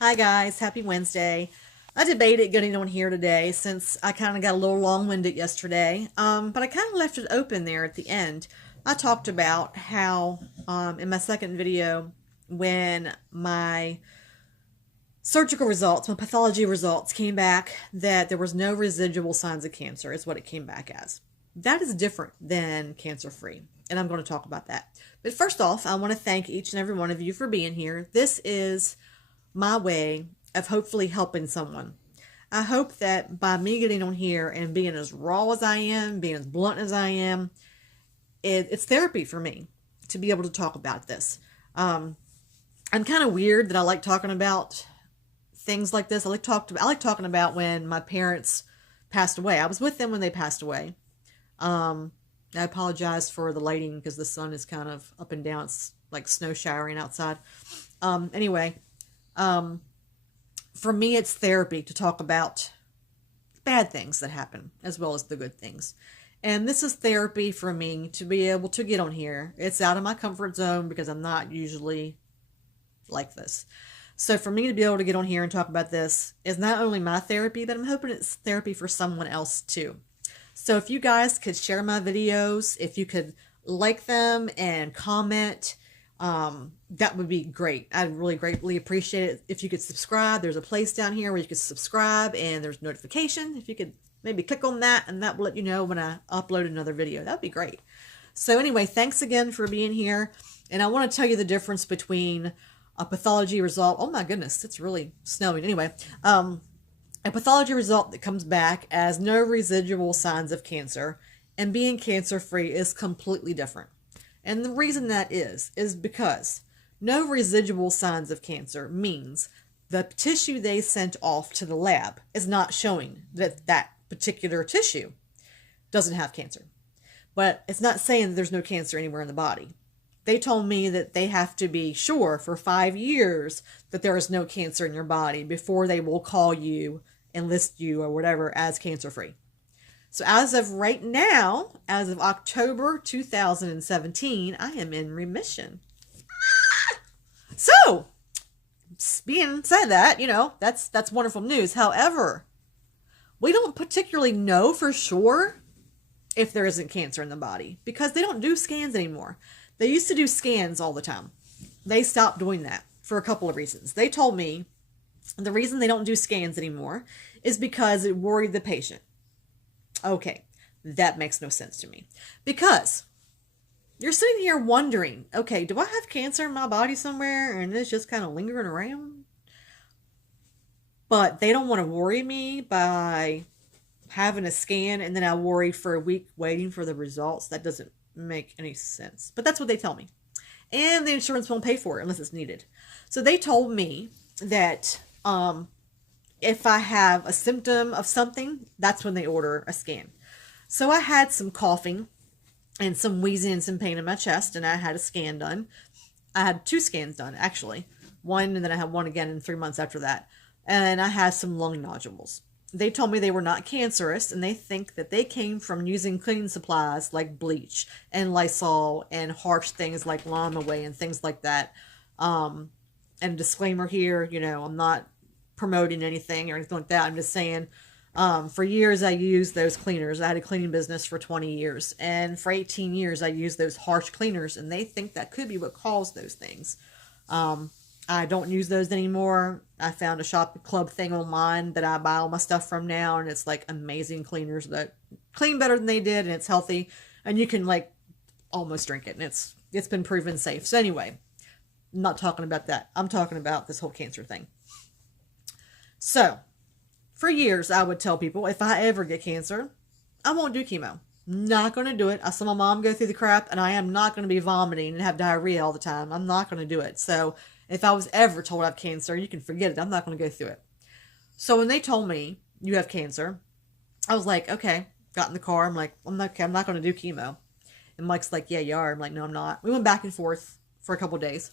Hi guys, happy Wednesday. I debated getting on here today since I kind of got a little long-winded yesterday, but I kind of left it open there at the end. I talked about how in my second video, when my surgical results, my pathology results came back, that there was no residual signs of cancer is what it came back as. That is different than cancer-free, and I'm going to talk about that. But first off, I want to thank each and every one of you for being here. This is my way of hopefully helping someone. I hope that by me getting on here and being as raw as I am, being as blunt as I am, it's therapy for me to be able to talk about this. I'm kind of weird that I like talking about things like this. I like talking about when my parents passed away. I was with them when they passed away. I apologize for the lighting because the sun is kind of up and down. It's like snow showering outside. Anyway, for me, it's therapy to talk about bad things that happen as well as the good things. And this is therapy for me to be able to get on here. It's out of my comfort zone because I'm not usually like this. So for me to be able to get on here and talk about this is not only my therapy, but I'm hoping it's therapy for someone else too. So if you guys could share my videos, if you could like them and comment, that would be great. I'd really greatly appreciate it if you could subscribe. There's a place down here where you can subscribe and there's notification. If you could maybe click on that, and that will let you know when I upload another video. That'd be great. So anyway, thanks again for being here. And I want to tell you the difference between a pathology result. Oh my goodness, it's really snowing. Anyway, a pathology result that comes back as no residual signs of cancer and being cancer-free is completely different. And the reason that is because no residual signs of cancer means the tissue they sent off to the lab is not showing that that particular tissue doesn't have cancer. But it's not saying that there's no cancer anywhere in the body. They told me that they have to be sure for 5 years that there is no cancer in your body before they will call you and list you or whatever as cancer-free. So as of right now, as of October 2017, I am in remission. So, being said that, that's wonderful news. However, we don't particularly know for sure if there isn't cancer in the body because they don't do scans anymore. They used to do scans all the time. They stopped doing that for a couple of reasons. They told me the reason they don't do scans anymore is because it worried the patient. Okay, that makes no sense to me. Because you're sitting here wondering, okay, do I have cancer in my body somewhere and it's just kind of lingering around? But they don't want to worry me by having a scan and then I worry for a week waiting for the results. That doesn't make any sense. But that's what they tell me. And the insurance won't pay for it unless it's needed. So they told me that if I have a symptom of something, that's when they order a scan. So I had some coughing and some wheezing and some pain in my chest, and I had a scan done. I had 2 scans done, actually. One, and then I had one again in 3 months after that. And I had some lung nodules. They told me they were not cancerous, and they think that they came from using cleaning supplies like bleach and Lysol and harsh things like Lime Away and things like that. And a disclaimer here, I'm not promoting anything or anything like that. I'm just saying, for years I used those cleaners. I had a cleaning business for 20 years, and for 18 years I used those harsh cleaners, and they think that could be what caused those things. I don't use those anymore. I found a shop club thing online that I buy all my stuff from now, and it's like amazing cleaners that clean better than they did, and it's healthy, and you can like almost drink it, and it's been proven safe. So anyway, I'm not talking about that. I'm talking about this whole cancer thing. So, for years, I would tell people, if I ever get cancer, I won't do chemo. Not going to do it. I saw my mom go through the crap, and I am not going to be vomiting and have diarrhea all the time. I'm not going to do it. So, if I was ever told I have cancer, you can forget it. I'm not going to go through it. So, when they told me, you have cancer, I was like, okay. Got in the car. I'm like, I'm not going to do chemo. And Mike's like, yeah, you are. I'm like, no, I'm not. We went back and forth for a couple of days.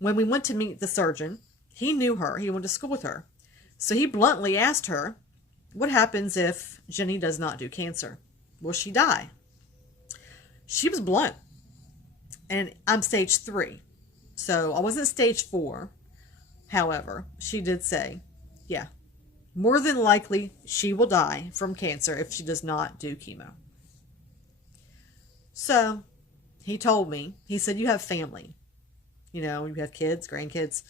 When we went to meet the surgeon, he knew her. He went to school with her. So he bluntly asked her, what happens if Jenny does not do cancer? Will she die? She was blunt. And I'm stage 3. So I wasn't stage 4. However, she did say, yeah, more than likely she will die from cancer if she does not do chemo. So he told me, he said, you have family, you have kids, grandkids,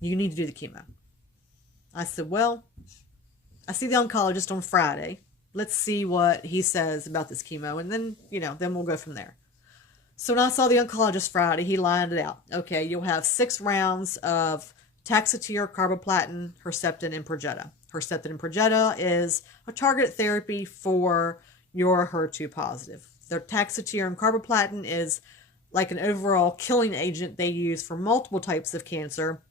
you need to do the chemo. I said, well, I see the oncologist on Friday. Let's see what he says about this chemo, and then, then we'll go from there. So when I saw the oncologist Friday, he lined it out. Okay, you'll have 6 rounds of Taxotere, carboplatin, Herceptin, and Perjeta. Herceptin and Perjeta is a targeted therapy for your HER2 positive. The Taxotere and carboplatin is like an overall killing agent they use for multiple types of cancer,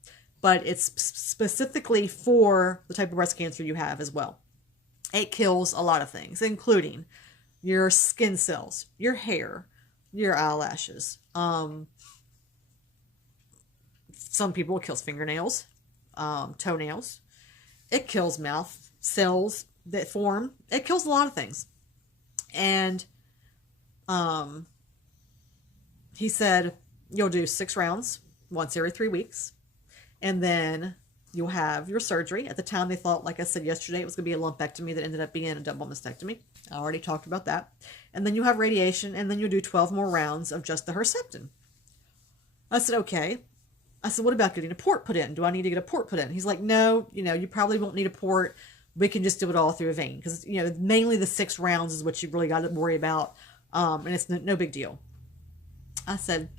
but it's specifically for the type of breast cancer you have as well. It kills a lot of things, including your skin cells, your hair, your eyelashes. Some people, it kills fingernails, toenails. It kills mouth cells that form. It kills a lot of things. And he said you'll do 6 rounds once every 3 weeks. And then you'll have your surgery. At the time, they thought, like I said yesterday, it was going to be a lumpectomy that ended up being a double mastectomy. I already talked about that. And then you have radiation, and then you'll do 12 more rounds of just the Herceptin. I said, okay. I said, what about getting a port put in? Do I need to get a port put in? He's like, no, you probably won't need a port. We can just do it all through a vein. Because, mainly the 6 rounds is what you really got to worry about. And it's no big deal. I said,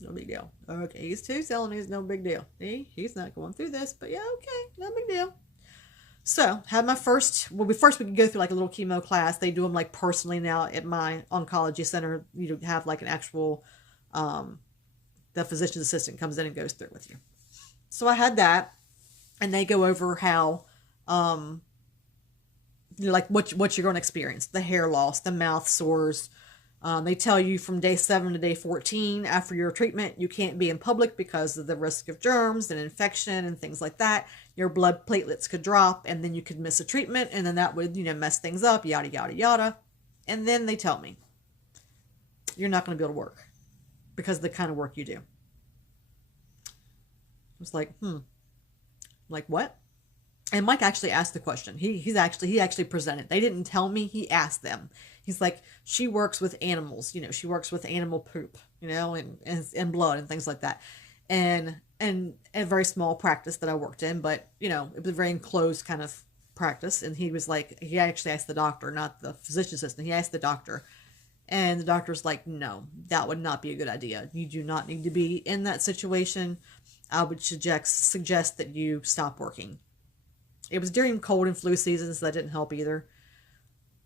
no big deal. Okay, he's too telling me it's no big deal. He's not going through this, but yeah, okay, no big deal. So, had my first, we could go through like a little chemo class. They do them like personally now at my oncology center. You have like an actual, the physician's assistant comes in and goes through with you. So I had that, and they go over how, like what you're going to experience, the hair loss, the mouth sores. They tell you from day 7 to day 14 after your treatment, you can't be in public because of the risk of germs and infection and things like that. Your blood platelets could drop, and then you could miss a treatment, and then that would, mess things up, yada, yada, yada. And then they tell me, you're not going to be able to work because of the kind of work you do. I was like, like what? And Mike actually asked the question. He actually presented. They didn't tell me. He asked them. He's like, she works with animals. She works with animal poop, and blood and things like that. And a very small practice that I worked in, but, it was a very enclosed kind of practice. And he was like, he actually asked the doctor, not the physician assistant. He asked the doctor. And the doctor's like, no, that would not be a good idea. You do not need to be in that situation. I would suggest that you stop working. It was during cold and flu season, so that didn't help either.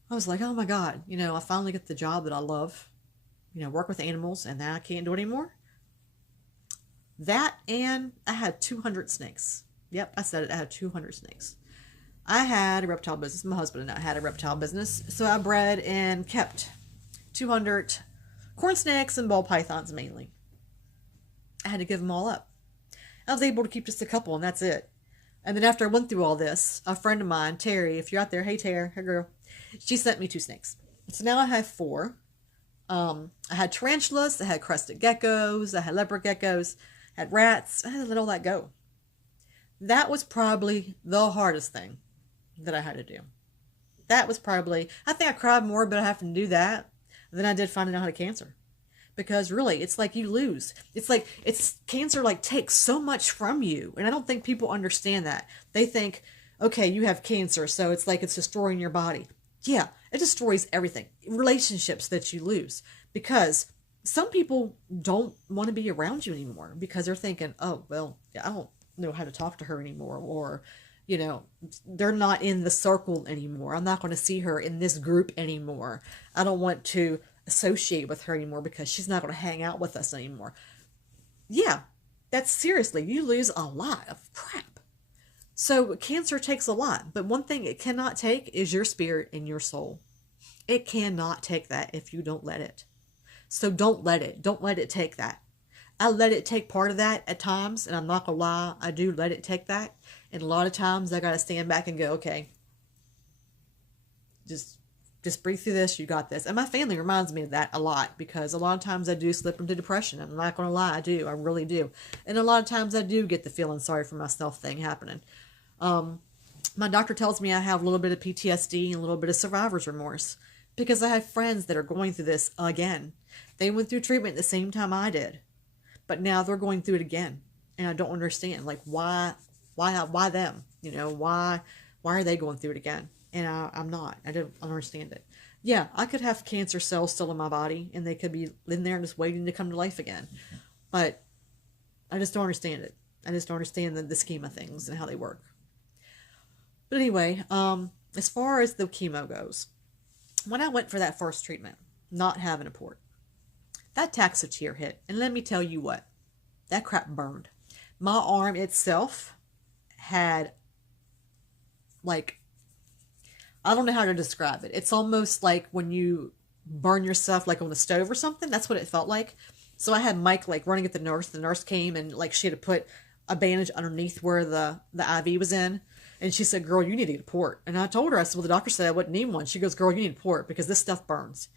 I was like, oh my God, I finally get the job that I love, work with animals, and now I can't do it anymore. That, and I had 200 snakes. Yep, I said it, I had 200 snakes. I had a reptile business. My husband and I had a reptile business, so I bred and kept 200 corn snakes and ball pythons mainly. I had to give them all up. I was able to keep just a couple, and that's it. And then after I went through all this, a friend of mine, Terry, if you're out there, hey Terry, hey girl, she sent me 2 snakes. So now I have 4. I had tarantulas, I had crested geckos, I had leopard geckos, I had rats. I had to let all that go. That was probably the hardest thing that I had to do. That was probably, I think I cried more about having to do that than I did finding out I had cancer. Because really, it's like you lose. It's cancer takes so much from you. And I don't think people understand that. They think, okay, you have cancer, so it's like it's destroying your body. Yeah, it destroys everything. Relationships that you lose. Because some people don't want to be around you anymore because they're thinking, oh, well, I don't know how to talk to her anymore. Or, they're not in the circle anymore. I'm not going to see her in this group anymore. I don't want to associate with her anymore because she's not going to hang out with us anymore. Yeah, that's seriously, you lose a lot of crap. So cancer takes a lot, but one thing it cannot take is your spirit and your soul. It cannot take that if you don't let it. So don't let it take that. I let it take part of that at times, and I'm not gonna lie, I do let it take that. And a lot of times I gotta stand back and go, okay, just just breathe through this. You got this. And my family reminds me of that a lot, because a lot of times I do slip into depression. I'm not going to lie. I do. I really do. And a lot of times I do get the feeling sorry for myself thing happening. My doctor tells me I have a little bit of PTSD and a little bit of survivor's remorse, because I have friends that are going through this again. They went through treatment the same time I did, but now they're going through it again. And I don't understand, like, why them? You know, why are they going through it again? And I'm not. I don't understand it. Yeah, I could have cancer cells still in my body, and they could be in there just waiting to come to life again. But I just don't understand it. I just don't understand the scheme of things and how they work. But anyway, as far as the chemo goes, when I went for that first treatment, not having a port, that Taxotere hit, and let me tell you what, that crap burned. My arm itself had, like, I don't know how to describe it. It's almost like when you burn yourself, like on the stove or something. That's what it felt like. So I had Mike, like, running at the nurse. The nurse came, and, like, she had to put a bandage underneath where the IV was in. And she said, girl, you need to get a port. And I told her, I said, well, the doctor said I wouldn't need one. She goes, girl, you need a port because this stuff burns.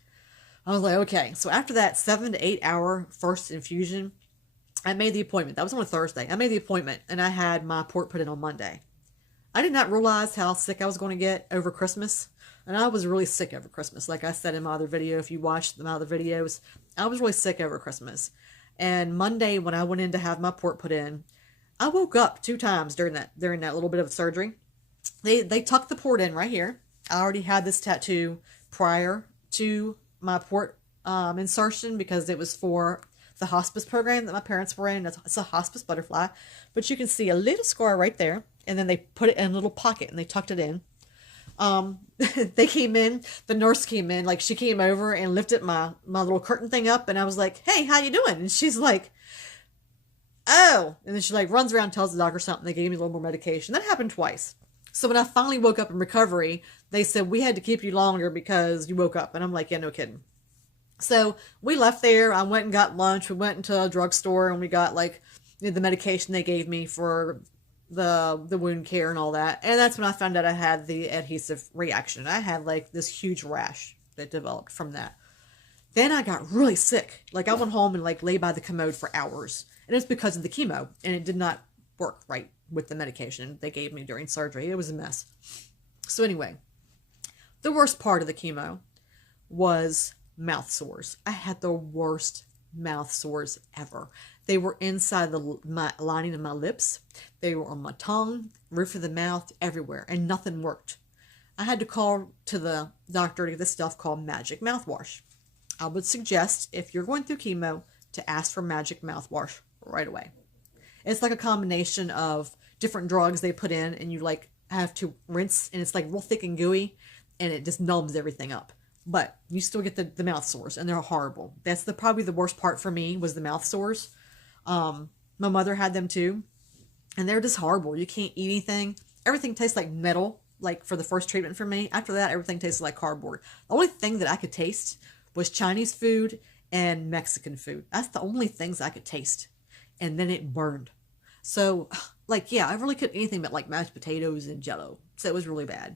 I was like, okay. So after that 7 to 8 hour first infusion, I made the appointment. That was on a Thursday. I made the appointment, and I had my port put in on Monday. I did not realize how sick I was going to get over Christmas. And I was really sick over Christmas. Like I said in my other video, if you watched my other videos, I was really sick over Christmas. And Monday, when I went in to have my port put in, I woke up 2 times during that little bit of surgery. They tucked the port in right here. I already had this tattoo prior to my port insertion, because it was for the hospice program that my parents were in. It's a hospice butterfly. But you can see a little scar right there. And then they put it in a little pocket and they tucked it in. They came in, the nurse came in, like she came over and lifted my little curtain thing up, and I was like, hey, how you doing? And she's like, oh, and then she like runs around and tells the doctor something. They gave me a little more medication. That happened twice. So when I finally woke up in recovery, they said, we had to keep you longer because you woke up. And I'm like, yeah, no kidding. So we left there. I went and got lunch. We went into a drugstore and we got like the medication they gave me for the wound care and all that. And that's when I found out I had the adhesive reaction. I had like this huge rash that developed from that. Then I got really sick. Like I went home and like lay by the commode for hours. And it's because of the chemo. And it did not work right with the medication they gave me during surgery. It was a mess. So anyway, the worst part of the chemo was mouth sores. I had the worst mouth sores ever. They were inside my lining of my lips. They were on my tongue, roof of the mouth, everywhere, and nothing worked. I had to call to the doctor to get this stuff called magic mouthwash. I would suggest, if you're going through chemo, to ask for magic mouthwash right away. It's like a combination of different drugs they put in, and you like have to rinse, and it's like real thick and gooey, and it just numbs everything up. But you still get the mouth sores, and they're horrible. That's probably the worst part for me, was the mouth sores. My mother had them too, and they're just horrible. You can't eat anything. Everything tastes like metal, like for the first treatment for me. After that, everything tasted like cardboard. The only thing that I could taste was Chinese food and Mexican food. That's the only things I could taste. And then it burned. So, like, yeah, I really couldn't eat anything but like mashed potatoes and Jell-O. So it was really bad.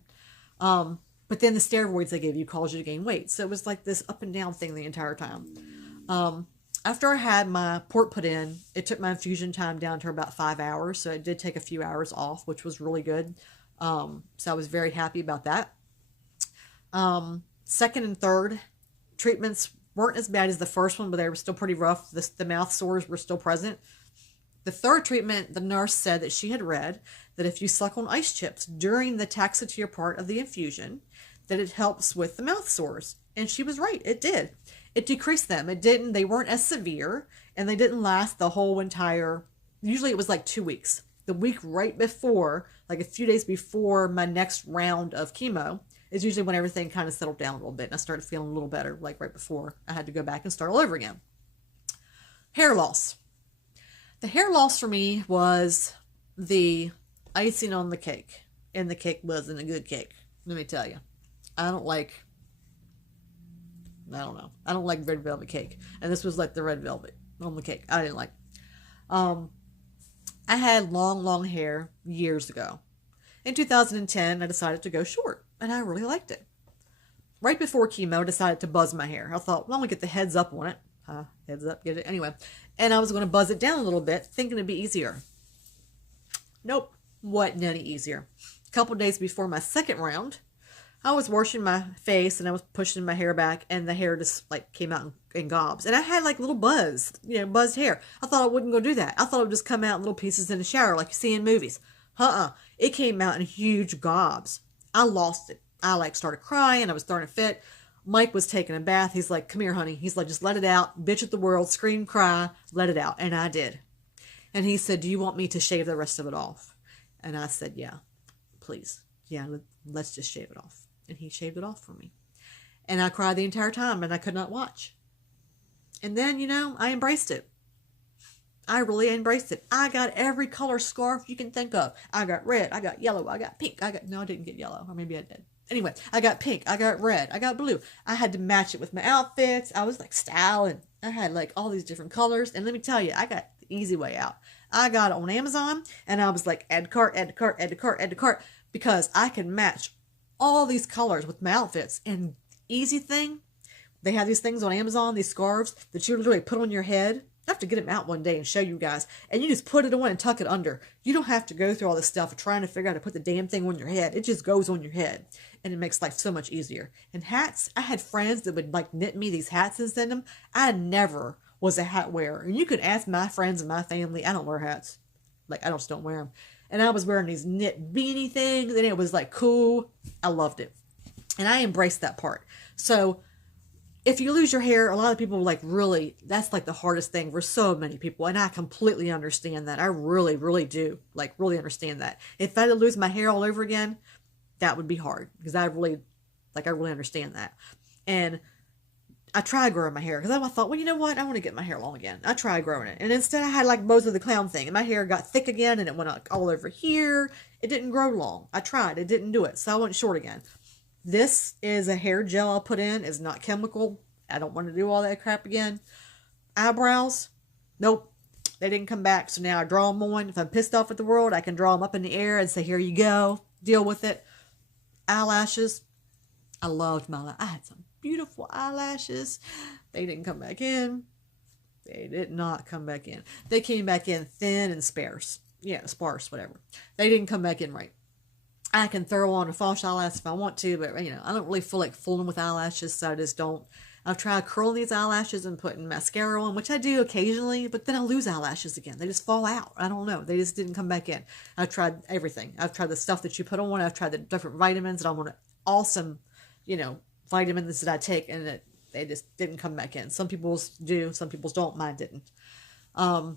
But then the steroids they give you cause you to gain weight. So it was like this up and down thing the entire time. After I had my port put in, it took my infusion time down to about 5 hours. So it did take a few hours off, which was really good. So I was very happy about that. Second and third treatments weren't as bad as the first one, but they were still pretty rough. The mouth sores were still present. The third treatment, the nurse said that she had read that if you suck on ice chips during the Taxotere part of the infusion, that it helps with the mouth sores. And she was right. It did. It decreased them. They weren't as severe, and they didn't last the whole entire, usually it was like 2 weeks. The week right before, like a few days before my next round of chemo, is usually when everything kind of settled down a little bit and I started feeling a little better, like right before I had to go back and start all over again. Hair loss. The hair loss for me was the icing on the cake, and the cake wasn't a good cake. Let me tell you, I don't like red velvet cake, and this was like the red velvet on the cake. I didn't like. I had long hair years ago. In 2010, I decided to go short, and I really liked it. right before chemo, I decided to buzz my hair. I thought, well, I'm going to get the heads up on it. Heads up, get it. Anyway. And I was going to buzz it down a little bit, thinking it'd be easier. Nope, wasn't any easier. A couple days before my second round, I was washing my face and I was pushing my hair back, and the hair just like came out in gobs. And I had like little buzzed hair. I thought I wouldn't go do that. I thought it would just come out in little pieces in the shower like you see in movies. It came out in huge gobs. I lost it. I like started crying. I was starting to fit. Mike was taking a bath. He's like, come here, honey. He's like, just let it out. Bitch at the world. Scream, cry, let it out. And I did. And he said, do you want me to shave the rest of it off? And I said, yeah, please. Yeah, let's just shave it off. And he shaved it off for me. And I cried the entire time and I could not watch. And then, I embraced it. I really embraced it. I got every color scarf you can think of. I got red. I got yellow. I got pink. No, I didn't get yellow. Or maybe I did. Anyway, I got pink. I got red. I got blue. I had to match it with my outfits. I was like styling. I had like all these different colors. And let me tell you, I got the easy way out. I got it on Amazon and I was like, add to cart, add to cart, add to cart, add to cart. Because I can match all these colors with my outfits. And easy thing, they have these things on Amazon, these scarves that you literally put on your head. I have to get them out one day and show you guys. And you just put it on and tuck it under. You don't have to go through all this stuff of trying to figure out how to put the damn thing on your head. It just goes on your head. And it makes life so much easier. And hats, I had friends that would like knit me these hats and send them. I never was a hat wearer. And you could ask my friends and my family, I don't wear hats. Like, I just don't wear them. And I was wearing these knit beanie things, and it was like cool. I loved it. And I embraced that part. So if you lose your hair, a lot of people like really, that's like the hardest thing for so many people. And I completely understand that. I really, really do. Like, really understand that. If I had to lose my hair all over again, that would be hard. Because I really understand that. And I tried growing my hair because I thought, well, you know what? I want to get my hair long again. I tried growing it. And instead I had like Bozo the Clown thing. And my hair got thick again and it went all over here. It didn't grow long. I tried. It didn't do it. So I went short again. This is a hair gel I'll put in. It's not chemical. I don't want to do all that crap again. Eyebrows. Nope. They didn't come back. So now I draw them on. If I'm pissed off at the world, I can draw them up in the air and say, here you go. Deal with it. Eyelashes. I loved my, I had some beautiful eyelashes. They didn't come back in. They did not come back in. They came back in thin and sparse. Yeah, sparse, whatever. They didn't come back in right. I can throw on a false eyelash if I want to, but I don't really feel like fooling with eyelashes, so I just don't. I've tried curling these eyelashes and putting mascara on, which I do occasionally, but then I lose eyelashes again. They just fall out. I don't know. They just didn't come back in. I've tried everything. I've tried the stuff that you put on. I've tried the different vitamins, and I'm on an awesome, vitamins that I take, and they just didn't come back in. Some people's do, some people's don't. Mine didn't. But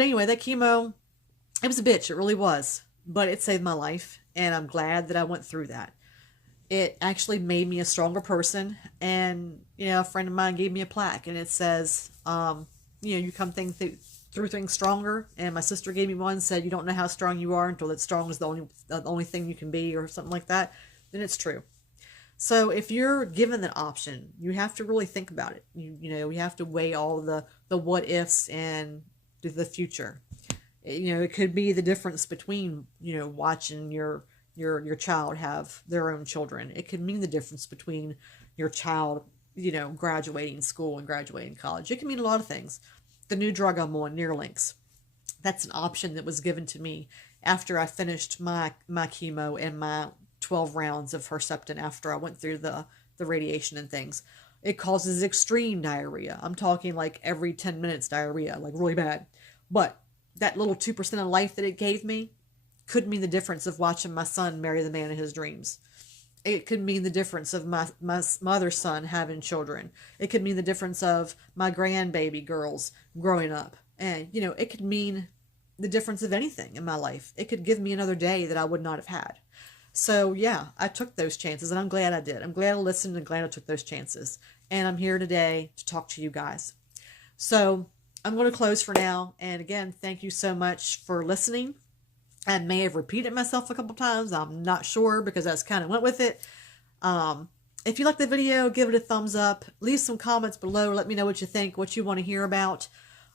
anyway, that chemo, it was a bitch. It really was. But it saved my life, and I'm glad that I went through that. It actually made me a stronger person, and, a friend of mine gave me a plaque, and it says, you come through things stronger, and my sister gave me one, said, you don't know how strong you are until that strong is the only thing you can be, or something like that, then it's true. So if you're given that option, you have to really think about it. You have to weigh all the what ifs and the future. It could be the difference between, watching your child have their own children. It could mean the difference between your child, graduating school and graduating college. It can mean a lot of things. The new drug I'm on, Neuralink's, that's an option that was given to me after I finished my chemo and my 12 rounds of Herceptin after I went through the radiation and things. It causes extreme diarrhea. I'm talking like every 10 minutes diarrhea, like really bad. But that little 2% of life that it gave me could mean the difference of watching my son marry the man of his dreams. It could mean the difference of my other son having children. It could mean the difference of my grandbaby girls growing up. And, it could mean the difference of anything in my life. It could give me another day that I would not have had. So, yeah, I took those chances, and I'm glad I did. I'm glad I listened and glad I took those chances. And I'm here today to talk to you guys. So, I'm going to close for now. And again, thank you so much for listening. I may have repeated myself a couple times. I'm not sure because I just kind of went with it. If you like the video, give it a thumbs up. Leave some comments below. Let me know what you think, what you want to hear about.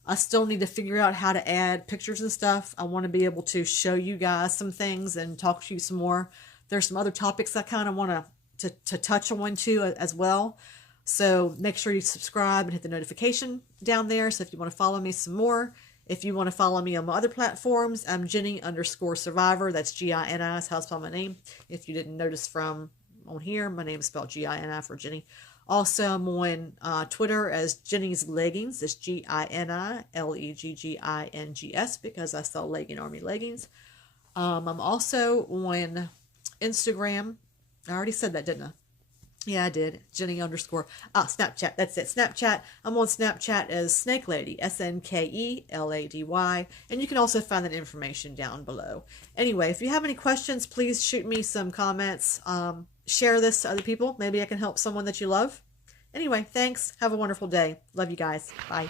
I still need to figure out how to add pictures and stuff. I want to be able to show you guys some things and talk to you some more. There's some other topics I kind of want to to touch on too as well. So make sure you subscribe and hit the notification down there. So if you want to follow me some more, if you want to follow me on my other platforms, I'm Jenny_Survivor. That's Gini. That's how I spell my name. If you didn't notice from on here, my name is spelled Gini for Jenny. Also, I'm on Twitter as Jenny's Leggings. It's GINILEGGINGS because I sell Legging Army leggings. I'm also on Instagram. I already said that, didn't I? Yeah, I did. Snapchat. That's it. Snapchat. I'm on Snapchat as Snake Lady, SNKELADY. And you can also find that information down below. Anyway, if you have any questions, please shoot me some comments. Share this to other people. Maybe I can help someone that you love. Anyway, thanks. Have a wonderful day. Love you guys. Bye.